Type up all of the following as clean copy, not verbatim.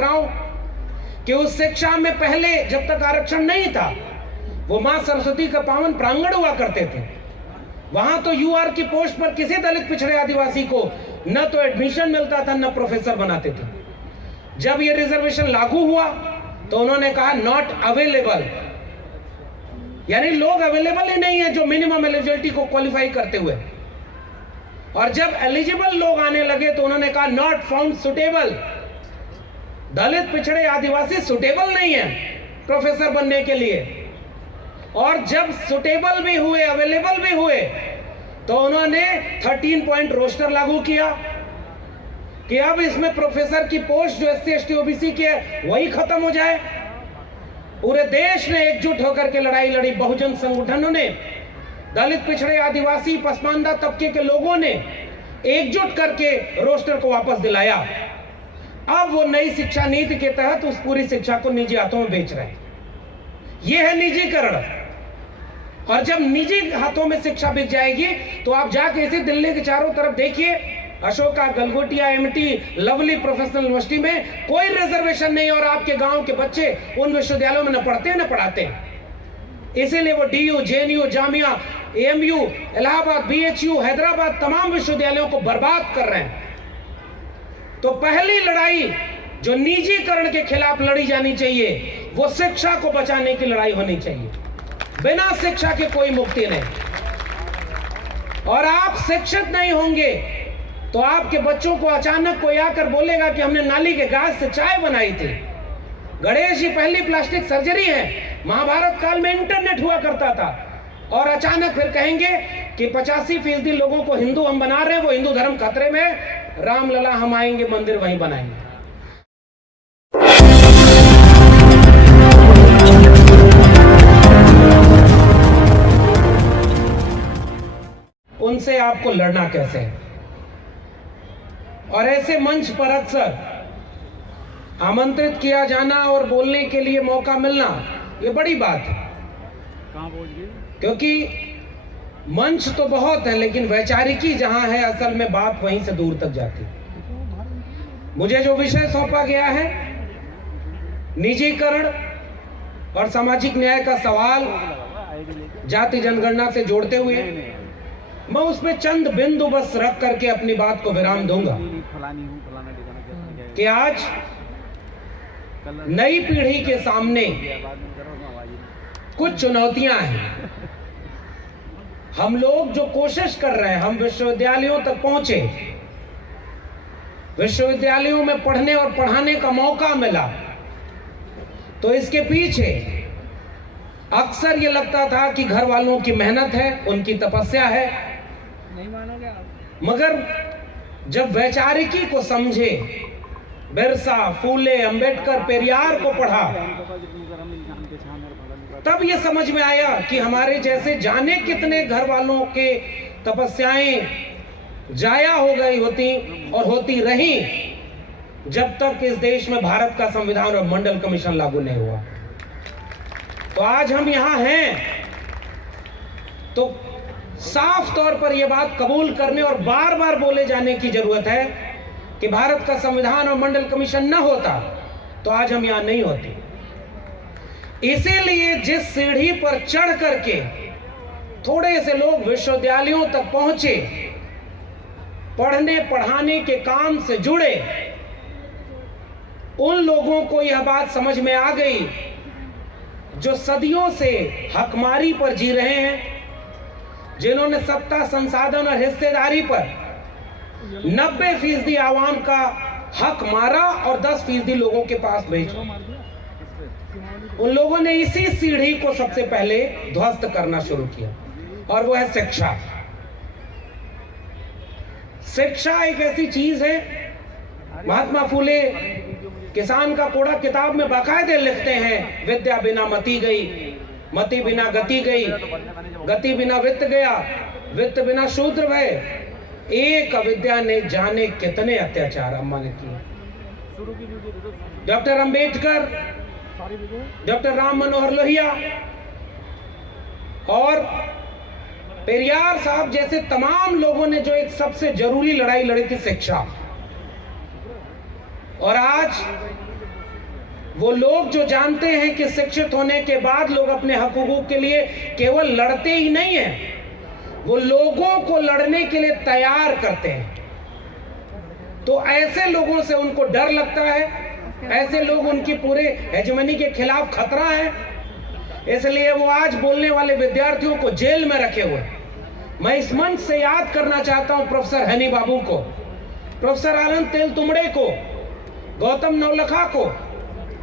रहा हूं कि उस शिक्षा में पहले जब तक आरक्षण नहीं था, वो मां सरस्वती का पावन प्रांगण हुआ करते थे। वहां तो यूआर की पोस्ट पर किसी दलित पिछड़े आदिवासी को न तो एडमिशन मिलता था, न प्रोफेसर बनाते थे। जब ये रिजर्वेशन लागू हुआ तो उन्होंने कहा नॉट अवेलेबल, यानी लोग अवेलेबल ही नहीं है जो मिनिमम एलिजिबिलिटी को क्वालिफाई करते हुए। और जब एलिजिबल लोग आने लगे तो उन्होंने कहा नॉट फाउंड सुटेबल, दलित पिछड़े आदिवासी सुटेबल नहीं है प्रोफेसर बनने के लिए। और जब सुटेबल भी हुए, अवेलेबल भी हुए, तो उन्होंने 13 पॉइंट रोस्टर लागू किया कि अब इसमें प्रोफेसर की पोस्ट जो SC ST OBC की है वही खत्म हो जाए। पूरे देश ने एकजुट होकर के लड़ाई लड़ी, बहुजन संगठनों ने, दलित पिछड़े आदिवासी पसमानदा तबके के लोगों ने एकजुट करके रोस्टर को वापस दिलाया। अब वो नई शिक्षा नीति के तहत उस पूरी शिक्षा को निजी हाथों में बेच रहे हैं। ये है निजीकरण। और जब निजी हाथों में शिक्षा बिक जाएगी तो आप जाके इसी दिल्ली के चारों तरफ देखिए, Ashoka, Galgotia, MT, lovely professional university में कोई रिजर्वेशन नहीं, और आपके गांव के बच्चे उन विश्वविद्यालयों में न पढ़ते न पढ़ाते। इसीलिए वो DU, JNU, Jamia, AMU, Allahabad, BHU, Hyderabad, तमाम विश्वविद्यालयों को बर्बाद कर रहे हैं। तो पहली लड़ाई जो निजीकरण के खिलाफ लड़ी जानी चाहिए वो शिक्षा को बचाने की लड़ाई होनी चाहिए। बिना शिक्षा के कोई मुक्ति नहीं। और आप शिक्षित नहीं होंगे तो आपके बच्चों को अचानक कोई आकर बोलेगा कि हमने नाली के घास से चाय बनाई थी। गणेश जी पहली प्लास्टिक सर्जरी है। महाभारत काल में इंटरनेट हुआ करता था, और अचानक फिर कहेंगे कि 85% लोगों को हिंदू हम बना रहे हैं, वो हिंदू धर्म खतरे में, रामलला हम आएंगे, मंदिर वहीं बनाएंगे। उनसे आपको लड़ना कैसे है? और ऐसे मंच पर अक्सर आमंत्रित किया जाना और बोलने के लिए मौका मिलना ये बड़ी बात है। क्योंकि मंच तो बहुत है, लेकिन वैचारिकी जहां है असल में बात वहीं से दूर तक जाती है। मुझे जो विषय सौंपा गया है, निजीकरण और सामाजिक न्याय का सवाल जाति जनगणना से जोड़ते हुए, मैं उसमें चंद बिंदु बस रख करके अपनी बात को विराम दूंगा कि आज नई पीढ़ी के सामने कुछ चुनौतियां हैं। हम लोग जो कोशिश कर रहे हैं, हम विश्वविद्यालयों तक पहुंचे, विश्वविद्यालयों में पढ़ने और पढ़ाने का मौका मिला, तो इसके पीछे अक्सर ये लगता था कि घर वालों की मेहनत है, उनकी तपस्या है। नहीं मानोगे आप। मगर जब वैचारिकी को समझे, बिरसा, फूले, अंबेडकर, पेरियार को पढ़ा, तब ये समझ में आया कि हमारे जैसे जाने कितने घर वालों के तपस्याएं जाया हो गई होती और होती रही जब तक इस देश में भारत का संविधान और मंडल कमीशन लागू नहीं हुआ। तो आज हम यहां हैं तो साफ तौर पर यह बात कबूल करने और बार बार बोले जाने की जरूरत है कि भारत का संविधान और मंडल कमीशन न होता तो आज हम यहां नहीं होते। इसीलिए जिस सीढ़ी पर चढ़ करके थोड़े से लोग विश्वविद्यालयों तक पहुंचे, पढ़ने पढ़ाने के काम से जुड़े, उन लोगों को यह बात समझ में आ गई जो सदियों से हकमारी पर जी रहे हैं, जिन्होंने सत्ता, संसाधन और हिस्सेदारी पर 90% आवाम का हक मारा और 10% लोगों के पास भेजा। उन लोगों ने इसी सीढ़ी को सबसे पहले ध्वस्त करना शुरू किया, और वो है शिक्षा। शिक्षा एक ऐसी चीज है, महात्मा फूले किसान का कोड़ा किताब में बाकायदे लिखते हैं, विद्या बिना मति गई, मति बिना गति गई, गति बिना वित्त गया, वित्त बिना शूद्र भय, एक अविद्या ने जाने कितने अत्याचार अम्मा ने किए। डॉक्टर अंबेडकर, डॉक्टर राम मनोहर लोहिया और पेरियार साहब जैसे तमाम लोगों ने जो एक सबसे जरूरी लड़ाई लड़ी थी, शिक्षा। और आज वो लोग जो जानते हैं कि शिक्षित होने के बाद लोग अपने हक हुकूक के लिए केवल लड़ते ही नहीं हैं, वो लोगों को लड़ने के लिए तैयार करते हैं। तो ऐसे लोगों से उनको डर लगता है, ऐसे लोग उनकी पूरे हेजेमनी के खिलाफ खतरा है, इसलिए वो आज बोलने वाले विद्यार्थियों को जेल में रखे हुए। मैं इस मंच से याद करना चाहता हूं प्रोफेसर हनी बाबू को, प्रोफेसर आनंद तेलतुंबड़े को, गौतम नवलखा को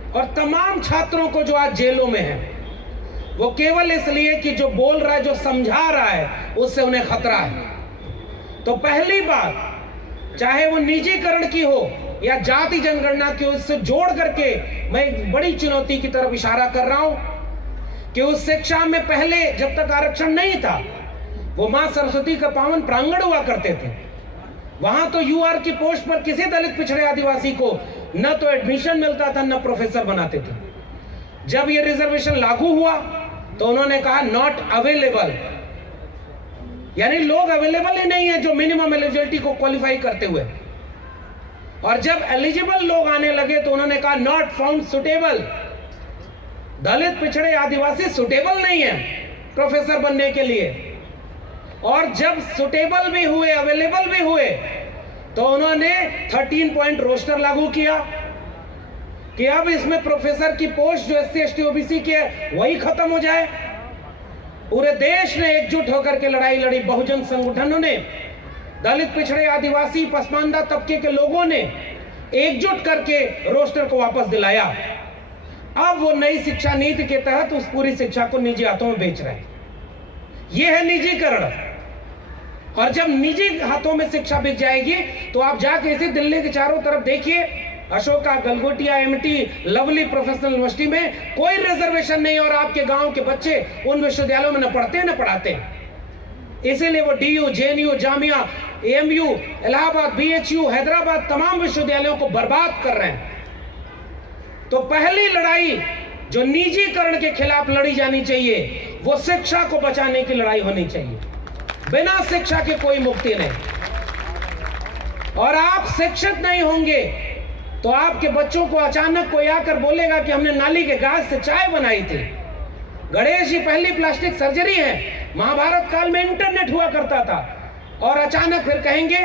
और तमाम छात्रों को जो आज जेलों में हैं। वो केवल इसलिए कि जो बोल रहा है, जो समझा रहा है, उससे उन्हें खतरा है। तो पहली बात, चाहे वो निजीकरण की हो या जाति जनगणना की हो, इससे जोड़ करके मैं एक बड़ी चुनौती की तरफ इशारा कर रहा हूं कि उस शिक्षा में पहले जब तक आरक्षण नहीं था, वो मां सरस्वती का पावन प्रांगण हुआ करते थे। वहां तो यूआर की पोस्ट पर किसी दलित पिछड़े आदिवासी को न तो एडमिशन मिलता था, न प्रोफेसर बनाते थे। जब ये रिजर्वेशन लागू हुआ तो उन्होंने कहा नॉट अवेलेबल, यानी लोग अवेलेबल ही नहीं है जो मिनिमम एलिजिबिलिटी को क्वालिफाई करते हुए। और जब एलिजिबल लोग आने लगे तो उन्होंने कहा नॉट फाउंड सुटेबल, दलित पिछड़े आदिवासी सुटेबल नहीं है प्रोफेसर बनने के लिए। और जब सुटेबल भी हुए, अवेलेबल भी हुए, तो उन्होंने 13 पॉइंट रोस्टर लागू किया कि अब इसमें प्रोफेसर की पोस्ट जो SC ST OBC की है वही खत्म हो जाए। पूरे देश ने एकजुट होकर के लड़ाई लड़ी, बहुजन संगठनों ने, दलित पिछड़े आदिवासी पसमानदा तबके के लोगों ने एकजुट करके रोस्टर को वापस दिलाया। अब वो नई शिक्षा नीति के तहत उस पूरी शिक्षा को निजी हाथों में बेच रहे हैं। ये है निजीकरण। और जब निजी हाथों में शिक्षा बिक जाएगी तो आप जाके इसी दिल्ली के चारों तरफ देखिए, Ashoka, Galgotia, MT, lovely professional university में कोई रिजर्वेशन नहीं, और आपके गांव के बच्चे उन विश्वविद्यालयों में न पढ़ते न पढ़ाते। इसीलिए वो DU, JNU, Jamia, AMU, Allahabad, BHU, Hyderabad, तमाम विश्वविद्यालयों को बर्बाद कर रहे हैं। तो पहली लड़ाई जो निजीकरण के खिलाफ लड़ी जानी चाहिए, वो शिक्षा को बचाने की लड़ाई होनी चाहिए। बिना शिक्षा के कोई मुक्ति नहीं। और आप शिक्षित नहीं होंगे तो आपके बच्चों को अचानक कोई आकर बोलेगा कि हमने नाली के घास से चाय बनाई थी। गणेश जी पहली प्लास्टिक सर्जरी है, महाभारत काल में इंटरनेट हुआ करता था, और अचानक फिर कहेंगे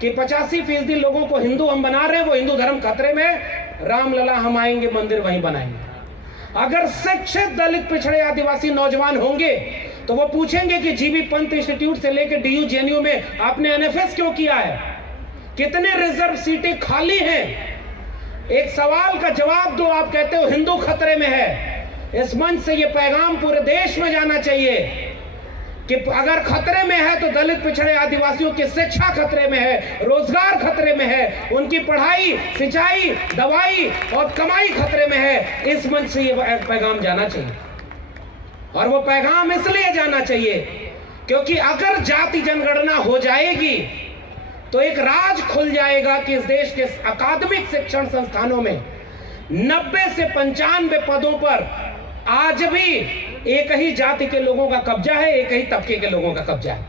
कि 85% लोगों को हिंदू हम बना रहे हैं, वो हिंदू धर्म खतरे में, रामलला हम आएंगे, मंदिर वहीं बनाएंगे। अगर शिक्षित दलित पिछड़े आदिवासी नौजवान होंगे तो वो पूछेंगे कि जीबी पंत इंस्टीट्यूट से लेकर DU, JNU में आपने NFS क्यों किया है, कितने रिजर्व सीटें खाली हैं। एक सवाल का जवाब दो। आप कहते हो हिंदू खतरे में है। इस मंच से ये पैगाम पूरे देश में जाना चाहिए कि अगर खतरे में है तो दलित पिछड़े आदिवासियों की शिक्षा खतरे में है, रोजगार खतरे में है, उनकी पढ़ाई, सिंचाई, दवाई और कमाई खतरे में है। इस मंच से ये पैगाम जाना चाहिए। और वो पैगाम इसलिए जाना चाहिए क्योंकि अगर जाति जनगणना हो जाएगी तो एक राज खुल जाएगा कि इस देश के अकादमिक शिक्षण संस्थानों में 90 से 95 पदों पर आज भी एक ही जाति के लोगों का कब्जा है, एक ही तबके के लोगों का कब्जा है।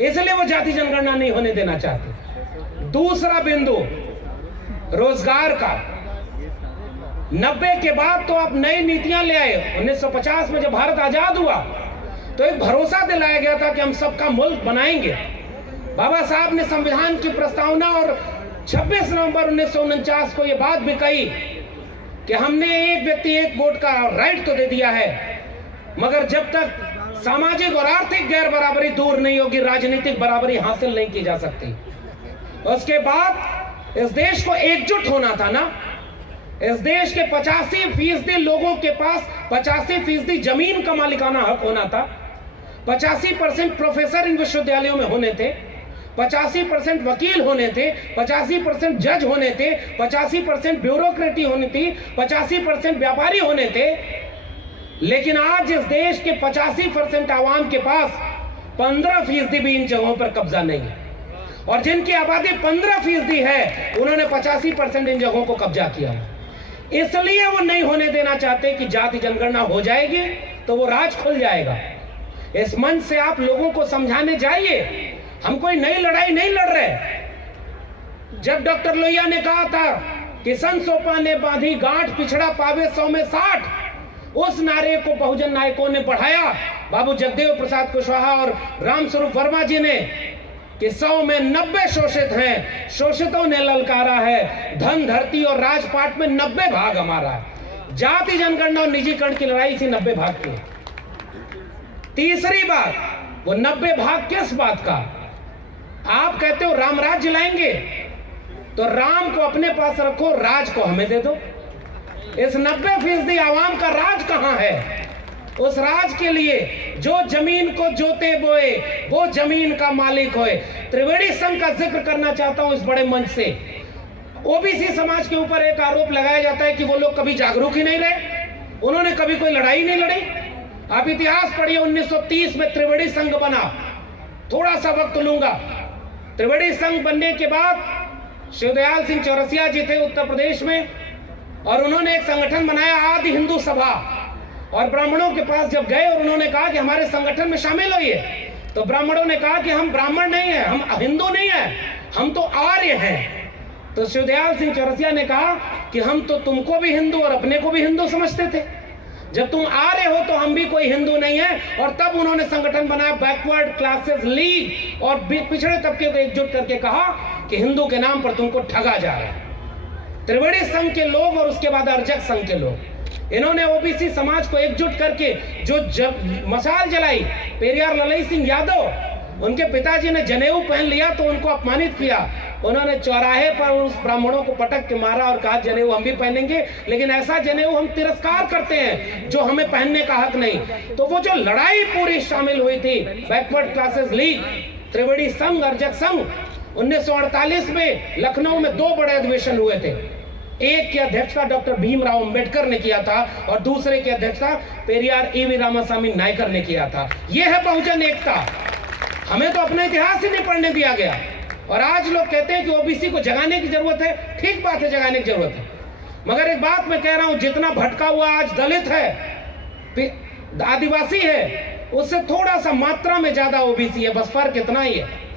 इसलिए वो जाति जनगणना नहीं होने देना चाहते। दूसरा बिंदु रोजगार का। 90 के बाद तो आप नई नीतियां ले आए। 1950 में जब भारत आजाद हुआ तो एक भरोसा दिलाया गया था कि हम सबका मुल्क बनाएंगे। बाबा साहब ने संविधान की प्रस्तावना और 26 नवंबर 1949 को यह बात भी कही कि हमने एक व्यक्ति एक वोट का राइट तो दे दिया है, मगर जब तक सामाजिक और आर्थिक गैर बराबरी दूर नहीं होगी, राजनीतिक बराबरी हासिल नहीं की जा सकती। उसके बाद इस देश को एकजुट होना था ना। इस देश के 85% लोगों के पास 85% जमीन का मालिकाना हक होना था। 85% प्रोफेसर इन विश्वविद्यालयों में होने थे, 85% वकील होने थे, 85% जज होने थे, 85% ब्यूरोक्रेटी होनी थी, 85% व्यापारी होने थे। लेकिन आज इस देश के 85% आवाम के पास 15% भी इन जगहों पर कब्जा नहीं है, और जिनकी आबादी 15% है उन्होंने 85% इन जगहों को कब्जा किया है। इसलिए वो नहीं होने देना चाहते कि जाति जनगणना हो जाएगी तो वो राज खुल जाएगा। इस मंच से आप लोगों को समझाने जाइए, हम कोई नई लड़ाई नहीं लड़ रहे। जब डॉक्टर लोहिया ने कहा था किसन सोपा ने बांधी गांठ, पिछड़ा पावे 100 में 60, उस नारे को बहुजन नायकों ने बढ़ाया। बाबू जगदेव प्रसाद कुशवाहा और रामस्वरूप वर्मा जी ने कि 100 में 90 शोषित हैं, शोषितों ने ललकारा है, धन धरती और राजपाट में 90 भाग हमारा है। जाति जनगणना और निजीकरण की लड़ाई थी 90 भाग की। तीसरी बात, वो 90 भाग किस बात का? आप कहते हो राम राज्य लाएंगे, तो राम को अपने पास रखो, राज को हमें दे दो। इस 90% आवाम का राज कहां है? उस राज के लिए जो जमीन को जोते बोए वो जमीन का मालिक होए। त्रिवेणी संघ का जिक्र करना चाहता हूं इस बड़े मंच से। ओबीसी समाज के ऊपर एक आरोप लगाया जाता है कि वो लोग कभी जागरूक ही नहीं रहे, उन्होंने कभी कोई लड़ाई नहीं लड़ी। आप इतिहास पढ़िए, 1930 में त्रिवेणी संघ बना। थोड़ा सा वक्त लूंगा। त्रिवेणी संघ बनने के बाद शिवदयाल सिंह चौरसिया जी थे उत्तर प्रदेश में, और उन्होंने एक संगठन बनाया आदि हिंदू सभा। और ब्राह्मणों के पास जब गए और उन्होंने कहा कि हमारे संगठन में शामिल होइए, तो ब्राह्मणों ने कहा कि हम ब्राह्मण नहीं है, हम हिंदू नहीं है, हम तो आर्य हैं। तो शिवदयाल सिंह चौरसिया ने कहा कि हम तो तुमको भी हिंदू और अपने को भी हिंदू समझते थे, जब तुम आर्य हो तो हम भी कोई हिंदू नहीं है। और तब उन्होंने संगठन बनाया बैकवर्ड क्लासेस लीग, और पिछड़े तबके को एकजुट करके कहा कि हिंदू के नाम पर तुमको ठगा जा रहा है। त्रिवेणी संघ के लोग और उसके बाद अर्जक संघ के लोग, इन्होंने ओबीसी समाज को एकजुट करके जो मशाल जलाई, पेरियार ललई सिंह यादव, उनके पिताजी ने जनेऊ पहन लिया तो उनको अपमानित किया। उन्होंने चौराहे पर उस ब्राह्मणों को पटक के मारा और कहा जनेऊ हम भी पहनेंगे, लेकिन ऐसा जनेऊ हम तिरस्कार करते हैं जो हमें पहनने का हक नहीं। तो वो जो लड़ाई पूरी शामिल हुई थी, बैकवर्ड क्लासेस लीग, त्रिवेणी संघ, अर्जक संघ, 1948 में लखनऊ में 2 बड़े अधिवेशन हुए थे। एक की अध्यक्षता डॉक्टर भीमराव अंबेडकर ने किया था और दूसरे की अध्यक्षता पेरियार ईवी रामास्वामी नायकर ने किया था। यह है बहुजन एकता। हमें तो अपना इतिहास ही नहीं पढ़ने दिया गया, और आज लोग कहते हैं कि ओबीसी को जगाने की जरूरत है। ठीक बात है, जगाने की जरूरत है, मगर एक बात मैं कह रहा हूं, जितना भटका हुआ आज दलित है, आदिवासी है, उससे थोड़ा सा मात्रा में ज्यादा ओबीसी है, बस फर्क इतना ही है।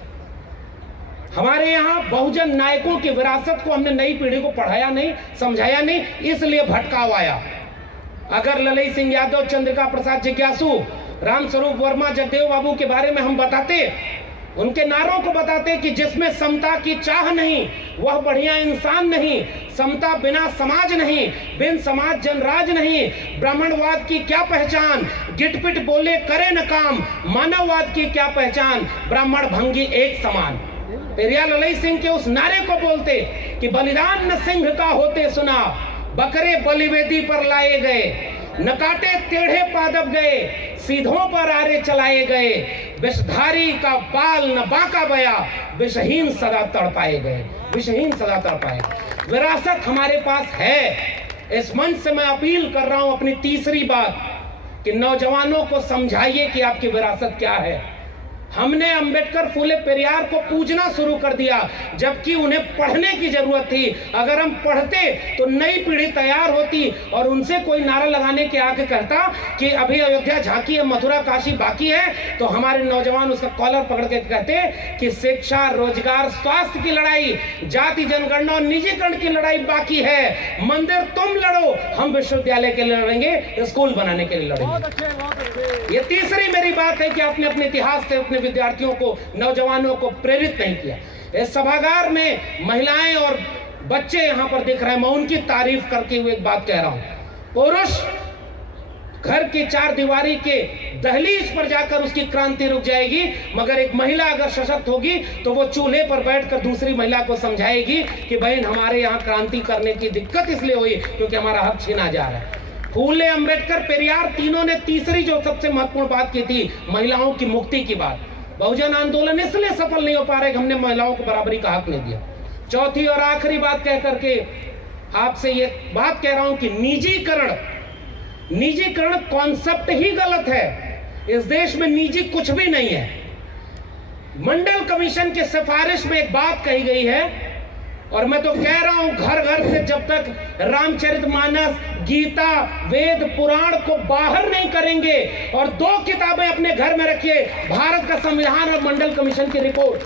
हमारे यहाँ बहुजन नायकों की विरासत को हमने नई पीढ़ी को पढ़ाया नहीं, समझाया नहीं, इसलिए भटकाव आया। अगर ललई सिंह यादव, चंद्रिका प्रसाद जिज्ञासु, रामस्वरूप वर्मा, जगदेव बाबू के बारे में हम बताते, उनके नारों को बताते कि जिसमें समता की चाह नहीं वह बढ़िया इंसान नहीं, समता बिना समाज नहीं, बिन समाज जनराज नहीं, ब्राह्मणवाद की क्या पहचान, गिटपिट बोले करे न काम, मानववाद की क्या पहचान, ब्राह्मण भंगी एक समान। पेरियार ललई सिंह के उस नारे को बोलते कि बलिदान न सिंह का होते सुना, बकरे बलिवेदी पर लाए गए, न काटे टेढ़े पादप गए, सीधों पर आरे चलाए गए, विषधारी का बाल न बांका बया, विषहीन सदा तड़पाए गए, विषहीन सदा तड़पाए। विरासत हमारे पास है। इस मंच से मैं अपील कर रहा हूं अपनी तीसरी बात कि नौजवानों को समझाइए कि आपकी विरासत क्या है। हमने अंबेडकर, फूले, पेरियार को पूजना शुरू कर दिया, जबकि उन्हें पढ़ने की जरूरत थी। अगर हम पढ़ते तो नई पीढ़ी तैयार होती, और उनसे कोई नारा लगाने के आके कहता कि अभी अयोध्या झांकी है, मथुरा काशी बाकी है, तो हमारे नौजवान उसका कॉलर पकड़ के कहते कि शिक्षा, रोजगार, स्वास्थ्य की लड़ाई, जाति जनगणना और निजीकरण की लड़ाई बाकी है। मंदिर तुम लड़ो, हम विश्वविद्यालय के लिए लड़ेंगे, स्कूल बनाने के लिए लड़ेंगे। ये तीसरी मेरी बात है कि आपने अपने इतिहास से अपने विद्यार्थियों को, नौजवानों को प्रेरित नहीं किया। इस सभागार में महिलाएं और बच्चे यहां पर दिख रहे हैं, मैं उनकी तारीफ करके हुए एक बात कह रहा हूं। पुरुष घर की 4 दीवारी के दहलीज पर जाकर उसकी क्रांति रुक जाएगी, मगर एक महिला अगर सशक्त होगी तो वो चूल्हे पर बैठकर दूसरी महिला को समझाएगी कि बहन हमारे यहाँ क्रांति करने की दिक्कत इसलिए हुई क्योंकि हमारा हक छीना जा रहा है। फूले, अंबेडकर, पेरियार तीनों ने तीसरी जो सबसे महत्वपूर्ण बात की थी, महिलाओं की मुक्ति की बात। बहुजन आंदोलन इसलिए सफल नहीं हो पा रहे कि हमने महिलाओं को बराबरी का हक नहीं दिया। चौथी और आखिरी बात कह करके आपसे ये बात कह रहा हूं कि निजीकरण कॉन्सेप्ट ही गलत है। इस देश में निजी कुछ भी नहीं है। मंडल कमीशन की सिफारिश में एक बात कही गई है, और मैं तो कह रहा हूं घर घर से जब तक रामचरितमानस, गीता, वेद, पुराण को बाहर नहीं करेंगे और 2 किताबें अपने घर में रखिए, भारत का संविधान और मंडल कमीशन की रिपोर्ट,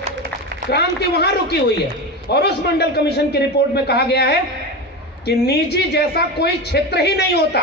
क्रांति वहां रुकी हुई है। और उस मंडल कमीशन की रिपोर्ट में कहा गया है कि निजी जैसा कोई क्षेत्र ही नहीं होता।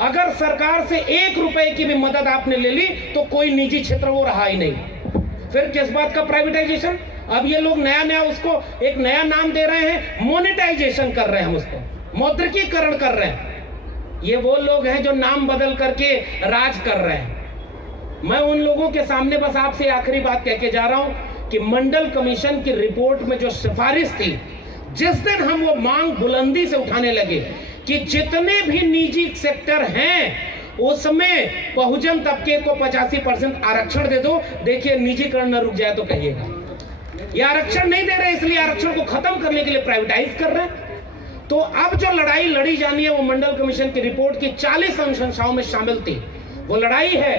अगर सरकार से 1 रुपए की भी मदद आपने ले ली तो कोई निजी क्षेत्र वो रहा ही नहीं। फिर किस बात का प्राइवेटाइजेशन? अब ये लोग नया उसको एक नया नाम दे रहे हैं, मोनेटाइजेशन कर रहे हैं, हम उसको मौद्रिकीकरण कर रहे हैं। ये वो लोग हैं जो नाम बदल करके राज कर रहे हैं। मैं उन लोगों के सामने बस आपसे आखिरी बात कह के जा रहा हूं कि मंडल कमीशन की रिपोर्ट में जो सिफारिश थी, जिस दिन हम वो मांग बुलंदी से उठाने लगे कि जितने भी निजी सेक्टर हैं उसमें बहुजन तबके को 85% आरक्षण दे दो, देखिए निजीकरण न रुक जाए तो कहिएगा। ये आरक्षण नहीं दे रहे, इसलिए आरक्षण को खत्म करने के लिए प्राइवेटाइज कर रहे हैं। तो अब जो लड़ाई लड़ी जानी है वो मंडल कमीशन की रिपोर्ट की 40 अनुशंसाओं में शामिल थी। वो लड़ाई है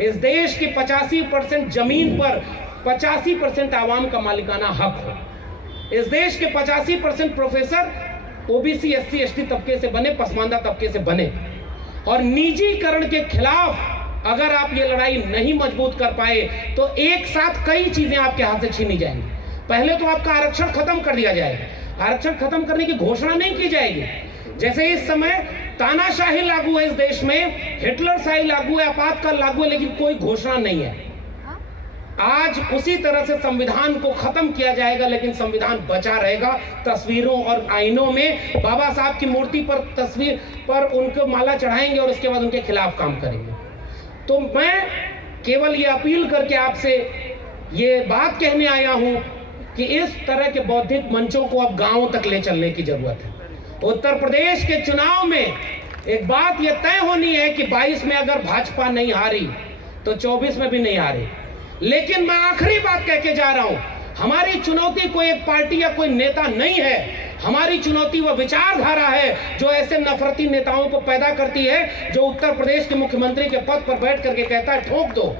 इस देश की 85% जमीन पर 85% आवाम का मालिकाना हक हो। इस देश के 85% प्रोफेसर ओबीसी SC ST तबके से बने, पसमानदा तबके से बने। और निजीकरण के खिलाफ अगर आप ये लड़ाई नहीं मजबूत कर पाए तो एक साथ कई चीजें आपके हाथ से छीनी जाएंगी। पहले तो आपका आरक्षण खत्म कर दिया जाएगा। आरक्षण खत्म करने की घोषणा नहीं की जाएगी। जैसे इस समय तानाशाही लागू है इस देश में, हिटलरशाही लागू है, आपातकाल लागू है, लेकिन कोई घोषणा नहीं है। आज उसी तरह से संविधान को खत्म किया जाएगा, लेकिन संविधान बचा रहेगा। तस्वीरों और आईनों में बाबा साहब की मूर्ति पर तस्वीर पर उनको माला चढ़ाएंगे और उसके बाद उनके खिलाफ काम करेंगे। तो मैं केवल ये अपील करके आपसे ये बात कहने आया हूं कि इस तरह के बौद्धिक मंचों को अब गांवों तक ले चलने की जरूरत है। उत्तर प्रदेश के चुनाव में एक बात यह तय होनी है कि 22 में अगर भाजपा नहीं हारी तो 24 में भी नहीं हारी। लेकिन मैं आखिरी बात कह के जा रहा हूं, हमारी चुनौती कोई एक पार्टी या कोई नेता नहीं है। हमारी चुनौती वह विचारधारा है जो ऐसे नफरती नेताओं को पैदा करती है, जो उत्तर प्रदेश के मुख्यमंत्री के पद पर बैठ करके कहता है ठोक दो,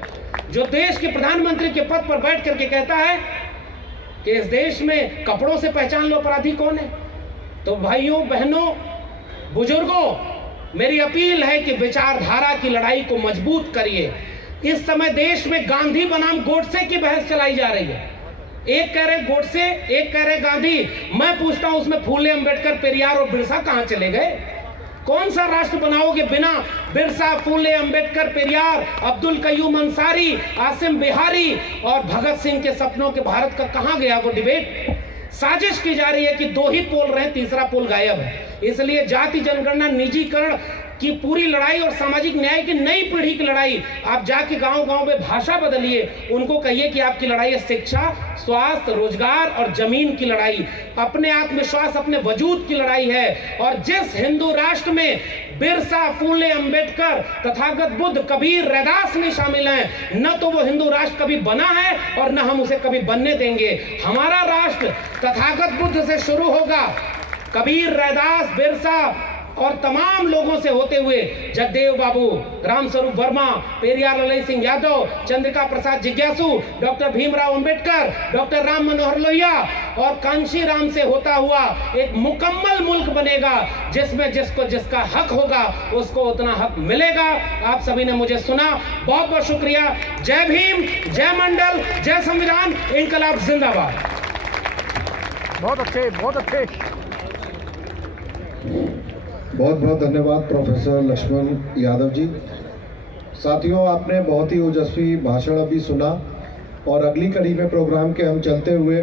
जो देश के प्रधानमंत्री के पद पर बैठ करके कहता है कि इस देश में कपड़ों से पहचान लो अपराधी कौन है। तो भाइयों, बहनों, बुजुर्गों, मेरी अपील है कि विचारधारा की लड़ाई को मजबूत करिए। इस समय देश में गांधी बनाम गोडसे की बहस चलाई जा रही है। एक कह रहे गोडसे, एक कह रहे गांधी। मैं पूछता हूं उसमें फूले, अंबेडकर, पेरियार और बिरसा कहां चले गए? कौन सा राष्ट्र बनाओगे बिना बिरसा, फूले, अंबेडकर, पेरियार, अब्दुल कयूम अंसारी, आसिम बिहारी और भगत सिंह के सपनों के भारत का कहां गया वो डिबेट? साजिश की जा रही है कि 2 ही पोल रहे, तीसरा पोल गायब है। इसलिए जाति जनगणना, निजीकरण की पूरी लड़ाई और सामाजिक न्याय की नई पीढ़ी की लड़ाई, आप जाके गांव-गांव में भाषा बदलिए, उनको कहिए कि आपकी लड़ाई है शिक्षा, स्वास्थ्य, रोजगार और जमीन की लड़ाई, अपने आत्मविश्वास, अपने वजूद की लड़ाई है। और जिस हिंदू राष्ट्र में बिरसा, फूले, अंबेडकर, तथागत बुद्ध, कबीर, रैदास नहीं शामिल हैं, न तो वो हिंदू राष्ट्र कभी बना है और न हम उसे कभी बनने देंगे। हमारा राष्ट्र तथागत बुद्ध से शुरू होगा, कबीर, रैदास, बिरसा और तमाम लोगों से होते हुए जगदेव बाबू, रामस्वरूप वर्मा, पेरियार ललई सिंह यादव, चंद्रिका प्रसाद जिज्ञासु, डॉक्टर भीमराव अंबेडकर, डॉक्टर राम मनोहर लोहिया और कांशी राम से होता हुआ एक मुकम्मल मुल्क बनेगा, जिसमें जिसको जिसका हक होगा उसको उतना हक मिलेगा। आप सभी ने मुझे सुना, बहुत बहुत शुक्रिया। जय भीम, जय मंडल, जय संविधान, इनकलाब जिंदाबाद। बहुत अच्छे, बहुत अच्छे। बहुत बहुत धन्यवाद प्रोफेसर लक्ष्मण यादव जी। साथियों, आपने बहुत ही ओजस्वी भाषण अभी सुना और अगली कड़ी में प्रोग्राम के हम चलते हुए